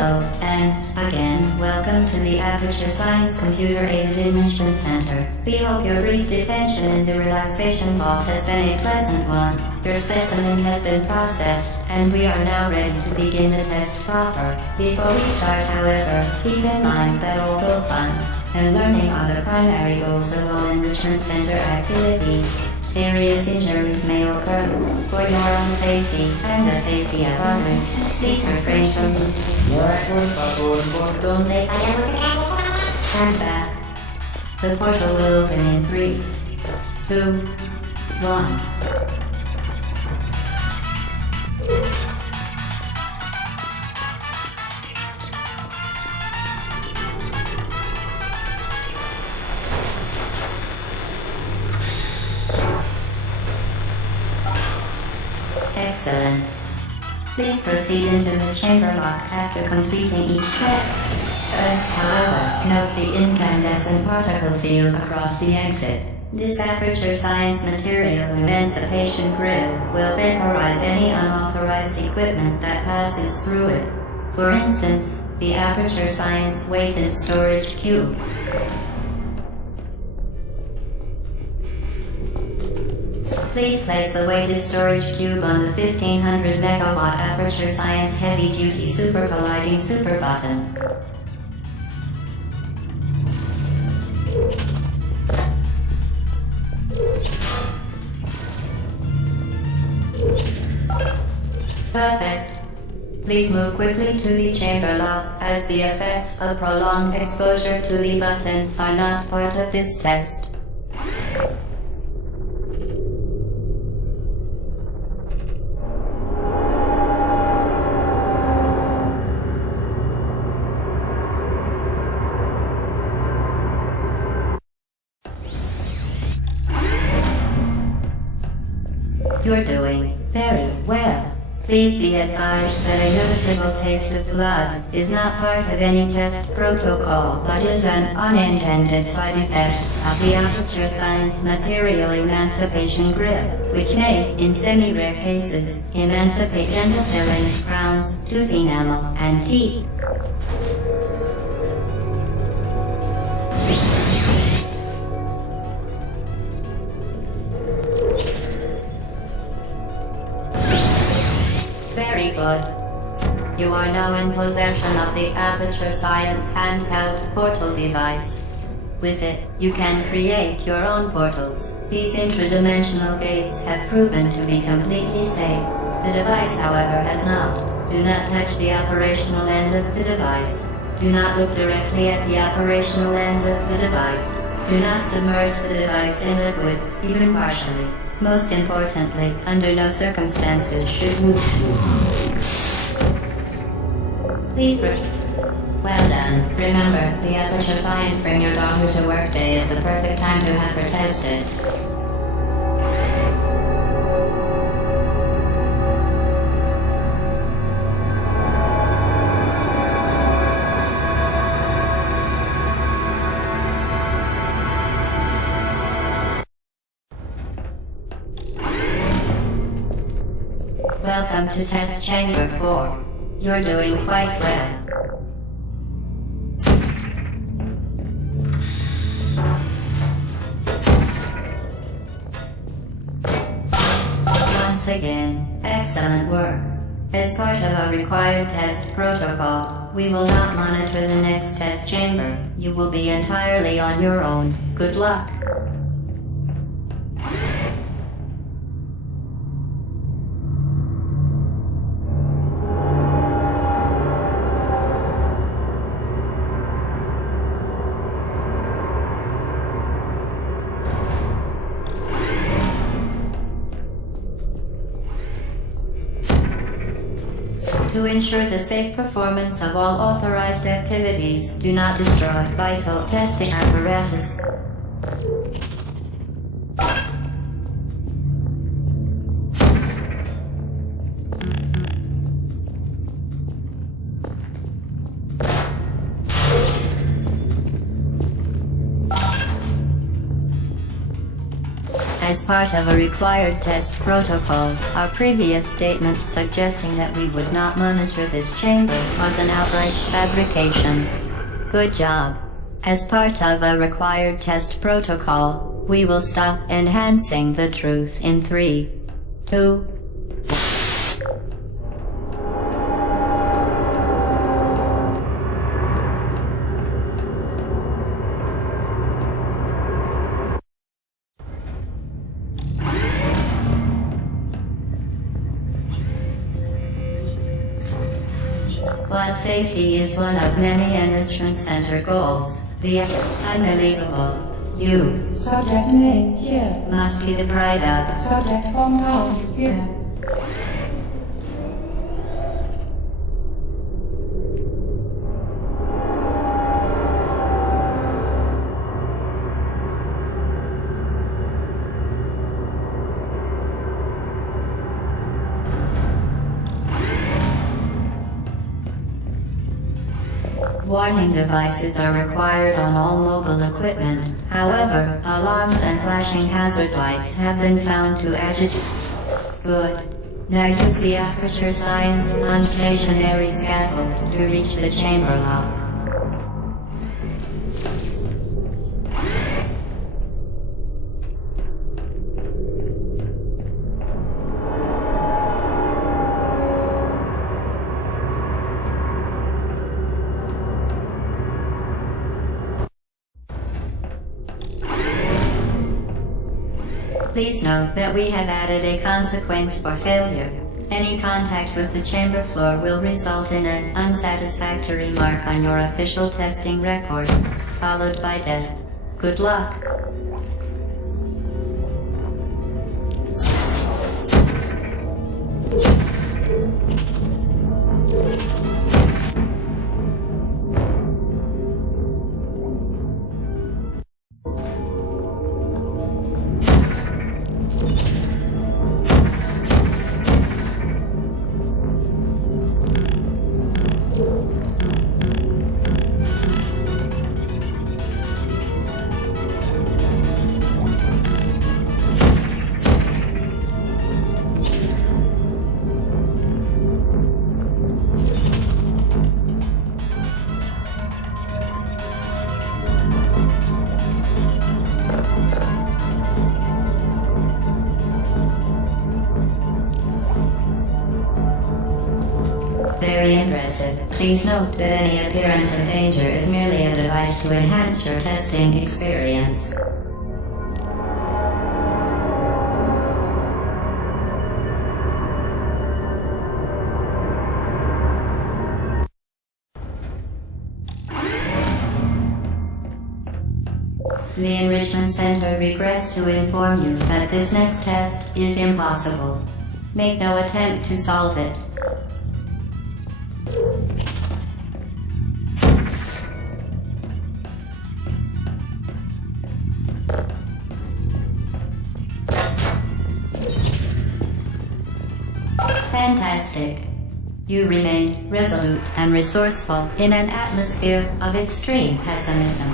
Hello, and, again, welcome to the Aperture Science Computer-Aided Enrichment Center. We hope your brief detention in the relaxation vault has been a pleasant one. Your specimen has been processed, and we are now ready to begin the test proper. Before we start, however, keep in mind that although fun and learning are the primary goals of all Enrichment Center activities, serious injuries may occur. For your own safety and the safety of others, please refrain from donde stand back. The portal will open in 3, 2, 1. Excellent. Please proceed into the chamber lock after completing each test. However, note the incandescent particle field across the exit. This Aperture Science Material Emancipation Grid will vaporize any unauthorized equipment that passes through it. For instance, the Aperture Science Weighted Storage Cube. Please place the weighted storage cube on the 1500 megawatt Aperture Science Heavy Duty Super Colliding Super button. Perfect. Please move quickly to the chamber lock, as the effects of prolonged exposure to the button are not part of this test. You're doing very well. Please be advised that a noticeable taste of blood is not part of any test protocol, but is an unintended side effect of the Aperture Science Material Emancipation Grid, which may, in semi-rare cases, emancipate dental fillings, crowns, tooth enamel, and teeth. Very good. You are now in possession of the Aperture Science handheld portal device. With it, you can create your own portals. These intradimensional gates have proven to be completely safe. The device, however, has not. Do not touch the operational end of the device. Do not look directly at the operational end of the device. Do not submerge the device in liquid, even partially. Most importantly, under no circumstances should you... Please well done. Remember, the Aperture Science Bring Your Daughter to Work Day is the perfect time to have her tested. Welcome to Test Chamber 4. You're doing quite well. Once again, excellent work. As part of our required test protocol, we will not monitor the next test chamber. You will be entirely on your own. Good luck. To ensure the safe performance of all authorized activities, do not destroy vital testing apparatus. As part of a required test protocol, our previous statement suggesting that we would not monitor this chamber was an outright fabrication. Good job. As part of a required test protocol, we will stop enhancing the truth in 3, 2, While safety is one of many Enrichment Center goals, the unbelievable you Subject name here. must be the pride of. Subject Hong Kong here. Warning devices are required on all mobile equipment. However, alarms and flashing hazard lights have been found to agitate. Good. Now use the Aperture Science unstationary scaffold to reach the chamber lock. Please note that we have added a consequence for failure. Any contact with the chamber floor will result in an unsatisfactory mark on your official testing record, followed by death. Good luck. Very impressive. Please note that any appearance of danger is merely a device to enhance your testing experience. The Enrichment Center regrets to inform you that this next test is impossible. Make no attempt to solve it. Fantastic. You remained resolute and resourceful in an atmosphere of extreme pessimism.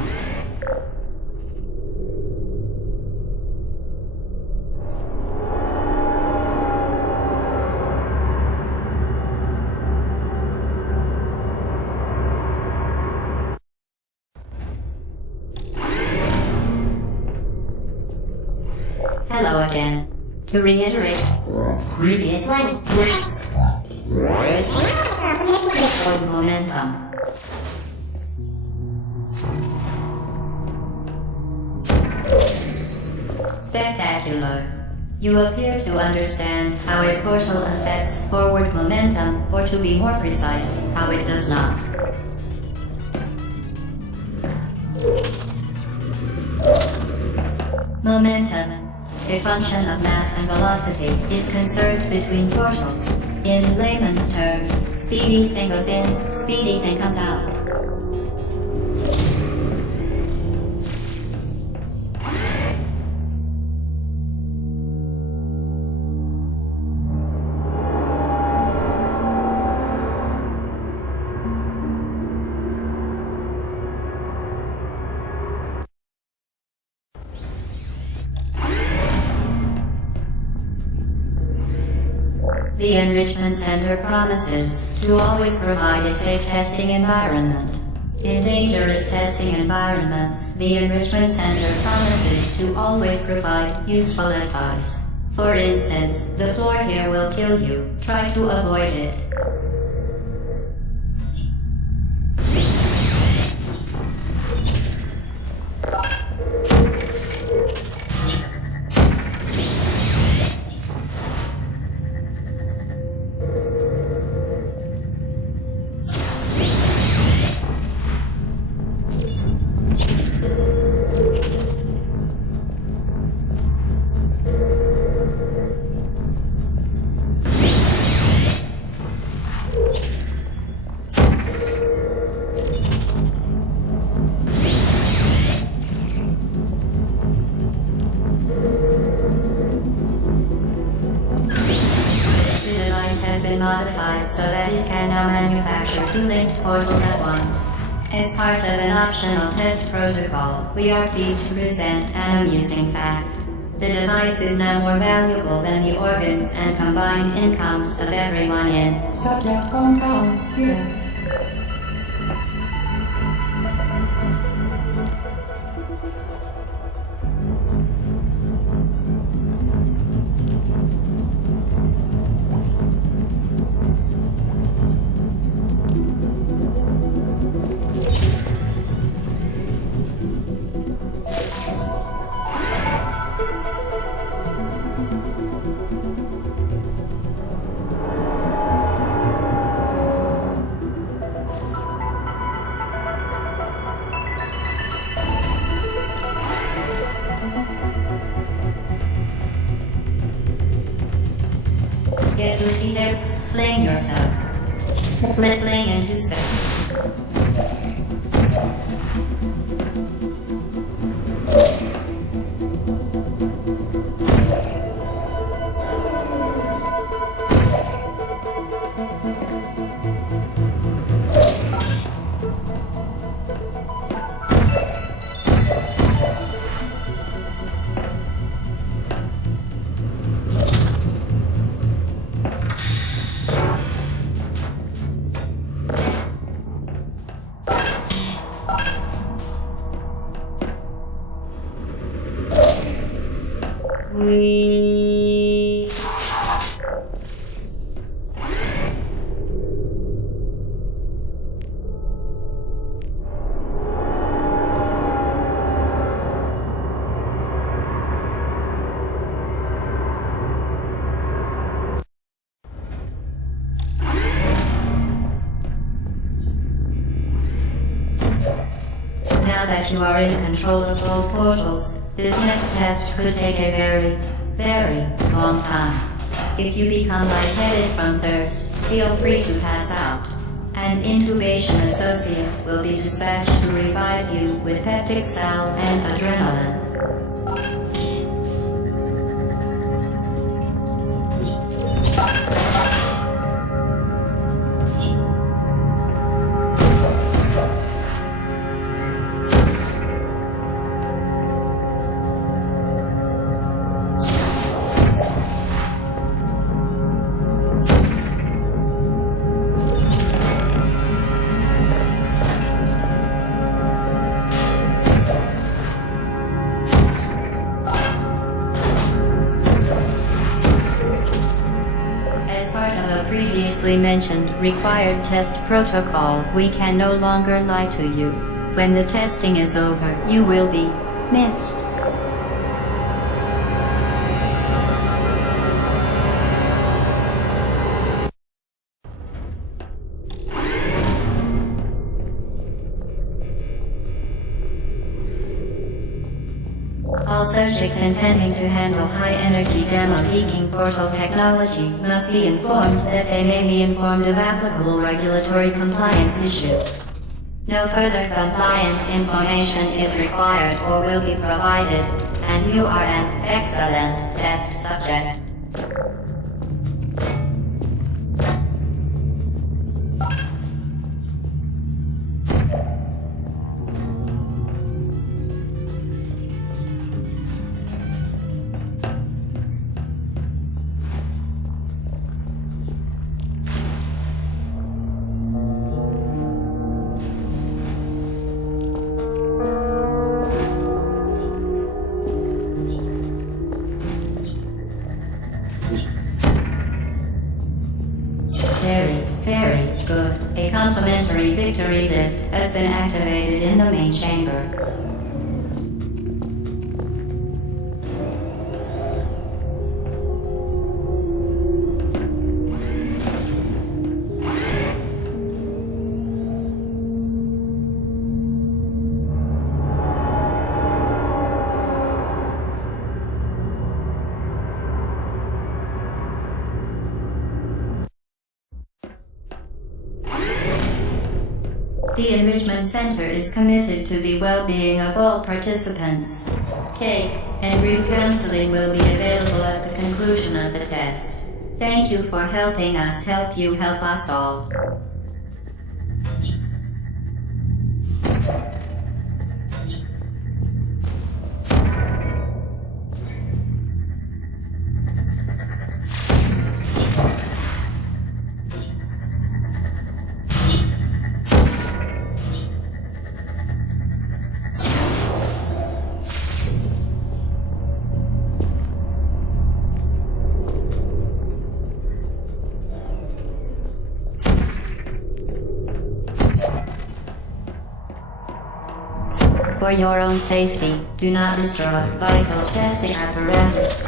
Hello again. To reiterate, previous one. Forward momentum. Spectacular. You appear to understand how a portal affects forward momentum, or to be more precise, how it does not. Momentum, a function of mass and velocity, is conserved between portals. In layman's terms, speedy thing goes in, speedy thing comes out. The Enrichment Center promises to always provide a safe testing environment. In dangerous testing environments, the Enrichment Center promises to always provide useful advice. For instance, the floor here will kill you. Try to avoid it. Modified so that it can now manufacture two linked portals at once. As part of an optional test protocol, we are pleased to present an amusing fact. The device is now more valuable than the organs and combined incomes of everyone in Subject compound here. Get Lucy there, fling yourself. Fling into space. We... Now that you are in control of both portals, this next test could take a very long time. If you become lightheaded from thirst, feel free to pass out. An intubation associate will be dispatched to revive you with peptic salve and adrenaline. Previously mentioned required test protocol, we can no longer lie to you. When the testing is over, you will be missed. All subjects intending to handle high-energy gamma-leaking portal technology must be informed that they may be informed of applicable regulatory compliance issues. No further compliance information is required or will be provided, and you are an excellent test subject. complementary victory lift has been activated in the main chamber. The Enrichment Center is committed to the well-being of all participants. Cake and group counseling will be available at the conclusion of the test. Thank you for helping us help you help us all. For your own safety, do not destroy vital testing apparatus.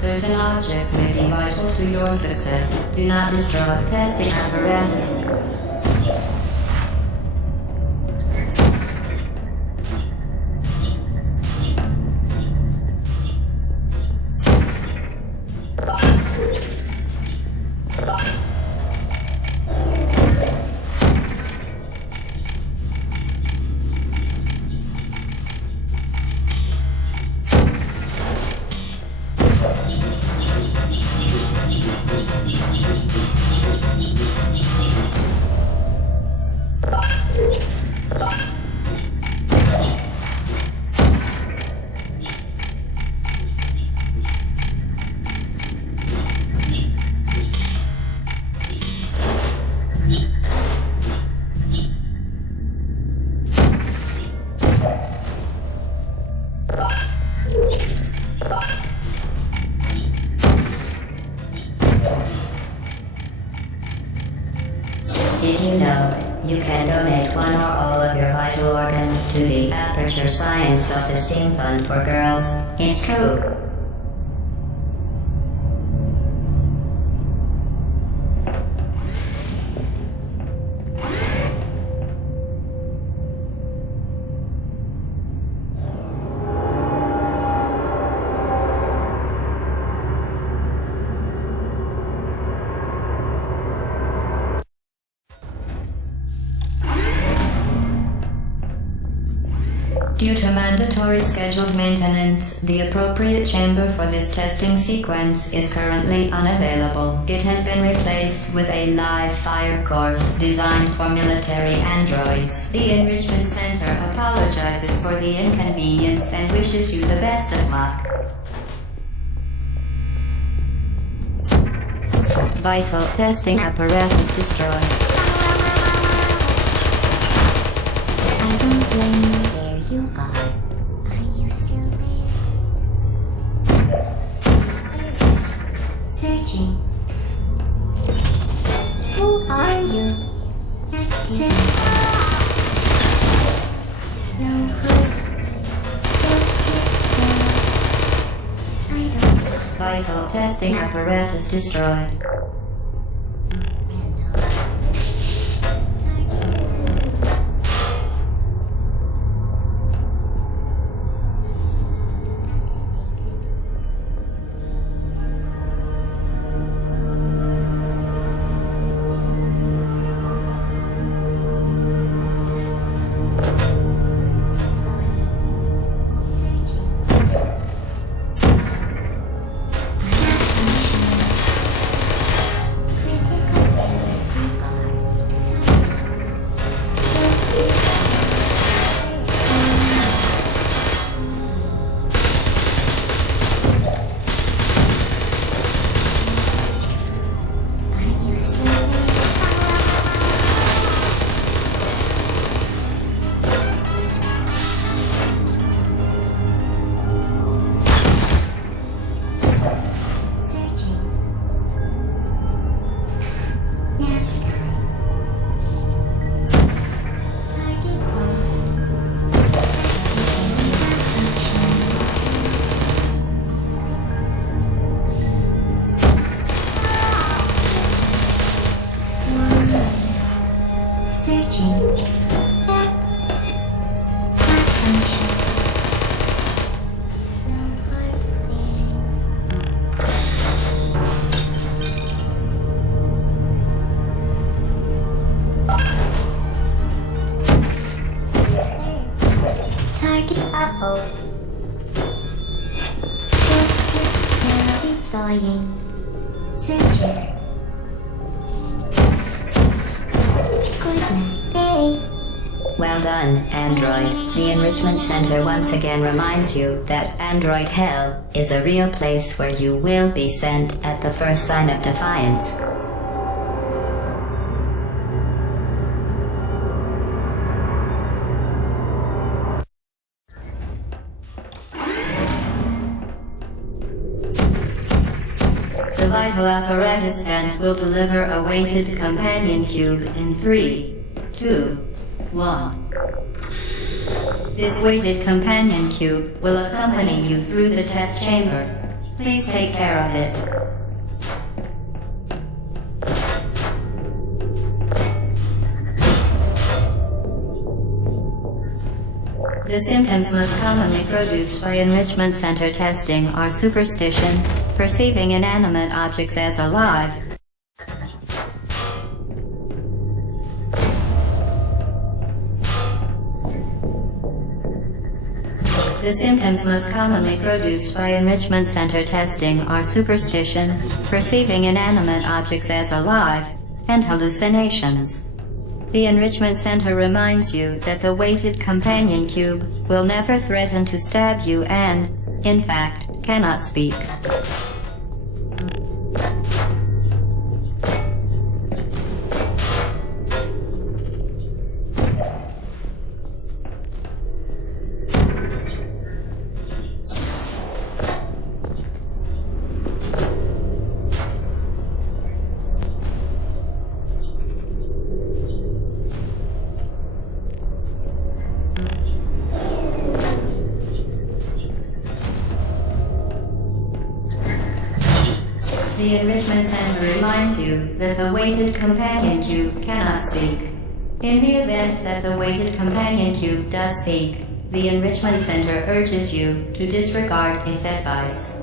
Certain objects may be vital to your success. Do not destroy testing apparatus. Did you know you can donate one or all of your vital organs to the Aperture Science Self-Esteem Fund for Girls? It's true. Due to mandatory scheduled maintenance, the appropriate chamber for this testing sequence is currently unavailable. It has been replaced with a live fire course designed for military androids. The Enrichment Center apologizes for the inconvenience and wishes you the best of luck. Vital testing apparatus destroyed. I don't blame you. There you are. Are you still there? Searching. Who are you? Active. No heart. I don't. Vital testing apparatus destroyed. Searching. Malfunction. Target uh-oh. Deploying. Searching. Good night, day. Well done, Android. The Enrichment Center once again reminds you that Android Hell is a real place where you will be sent at the first sign of defiance. The vital apparatus vent will deliver a weighted companion cube in 3, 2, 1. This weighted companion cube will accompany you through the test chamber. Please take care of it. The symptoms most commonly produced by Enrichment Center testing are superstition, perceiving inanimate objects as alive, The symptoms most commonly produced by Enrichment Center testing are superstition, perceiving inanimate objects as alive, and hallucinations. The Enrichment Center reminds you that the weighted companion cube will never threaten to stab you and, in fact, cannot speak. The Enrichment Center reminds you that the weighted companion cube cannot speak. In the event that the weighted companion cube does speak, the Enrichment Center urges you to disregard its advice.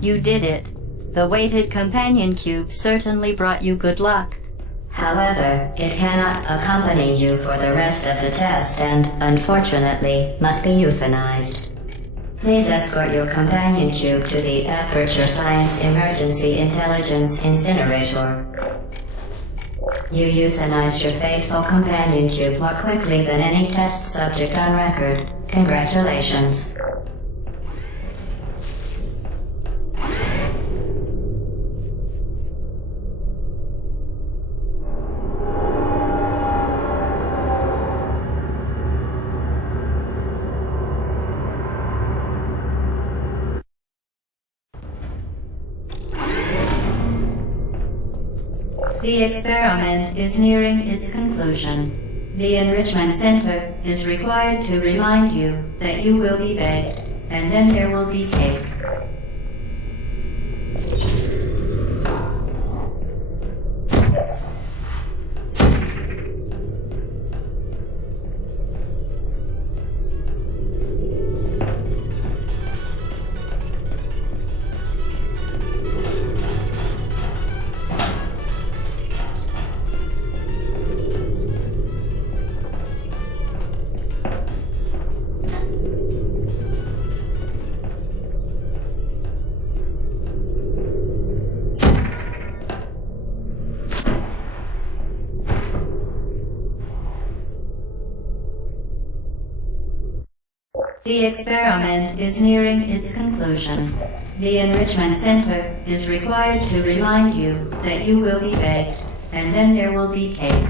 You did it. The weighted companion cube certainly brought you good luck. However, it cannot accompany you for the rest of the test and, unfortunately, must be euthanized. Please escort your companion cube to the Aperture Science Emergency Intelligence Incinerator. You euthanized your faithful companion cube more quickly than any test subject on record. Congratulations. The experiment is nearing its conclusion. The Enrichment Center is required to remind you that you will be begged, and then there will be cake. The experiment is nearing its conclusion. The Enrichment Center is required to remind you that you will be begged, and then there will be cake.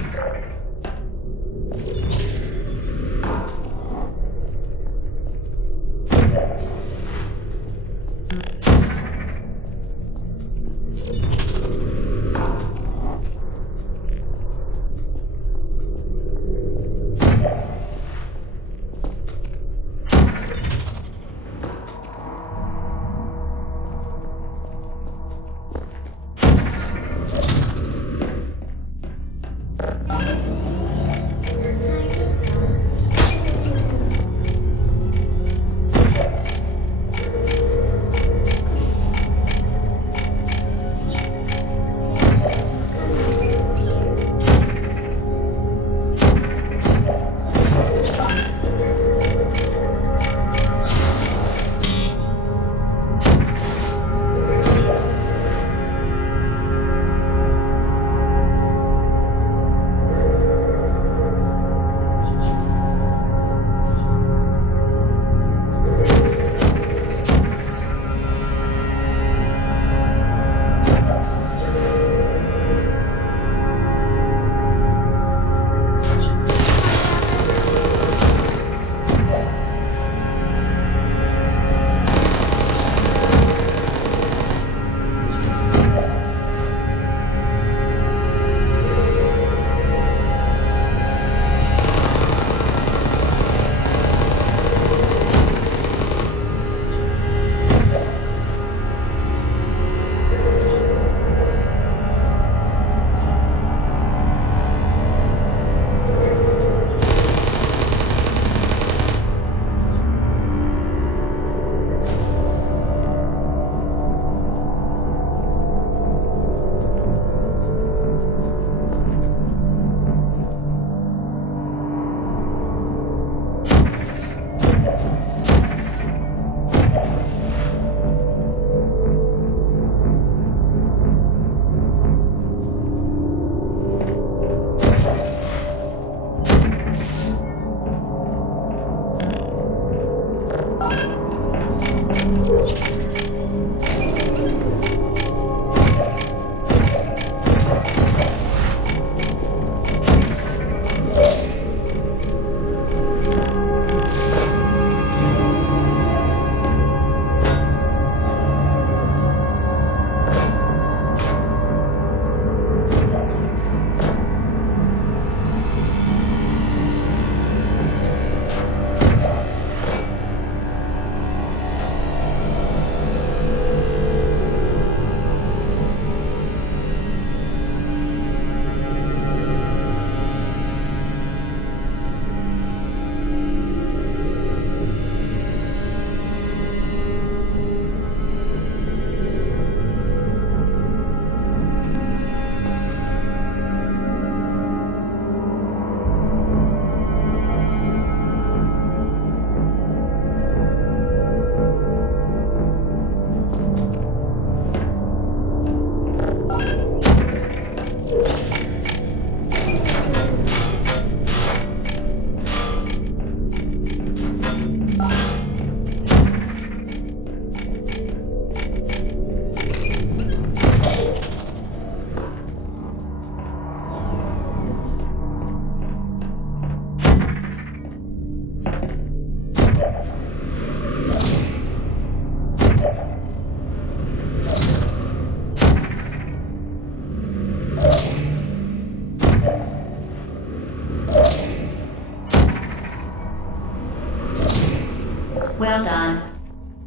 Well done.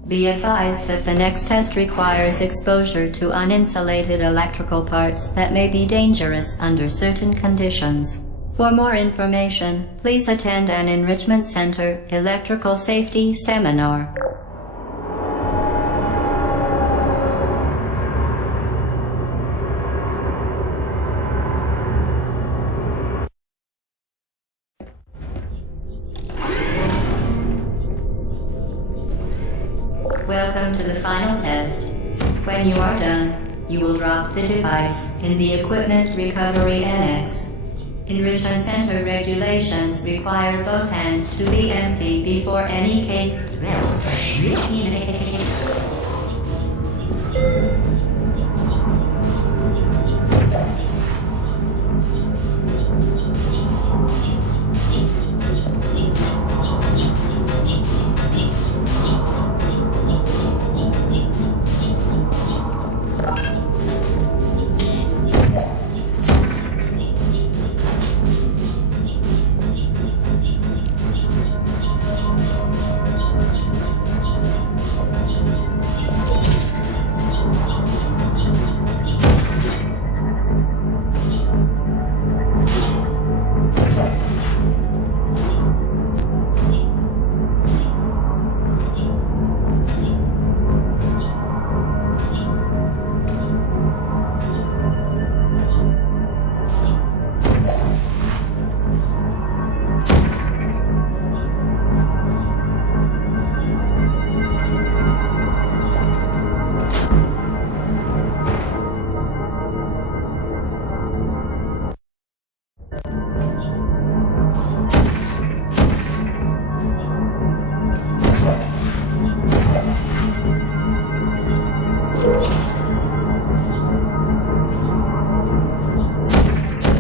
Be advised that the next test requires exposure to uninsulated electrical parts that may be dangerous under certain conditions. For more information, please attend an Enrichment Center electrical safety seminar. Welcome to the final test. When you are done, you will drop the device in the Equipment Recovery Annex. Enrichment Center regulations require both hands to be empty before any cake.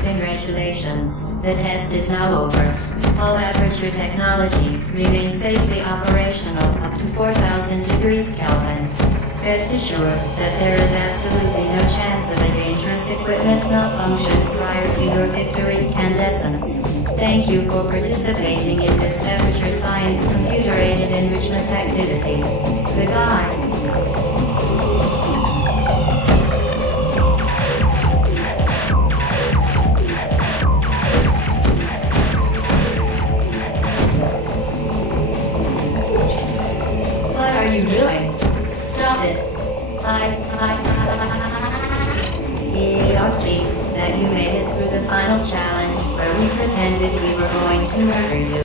Congratulations, the test is now over. All Aperture technologies remain safely operational up to 4,000 degrees Kelvin. Rest assured that there is absolutely no chance of a dangerous equipment malfunction prior to your victory incandescence. Thank you for participating in this Aperture Science computer-aided enrichment activity. Goodbye. What are you doing? Stop it. We are pleased that you made it through the final challenge where we pretended we were going to murder you.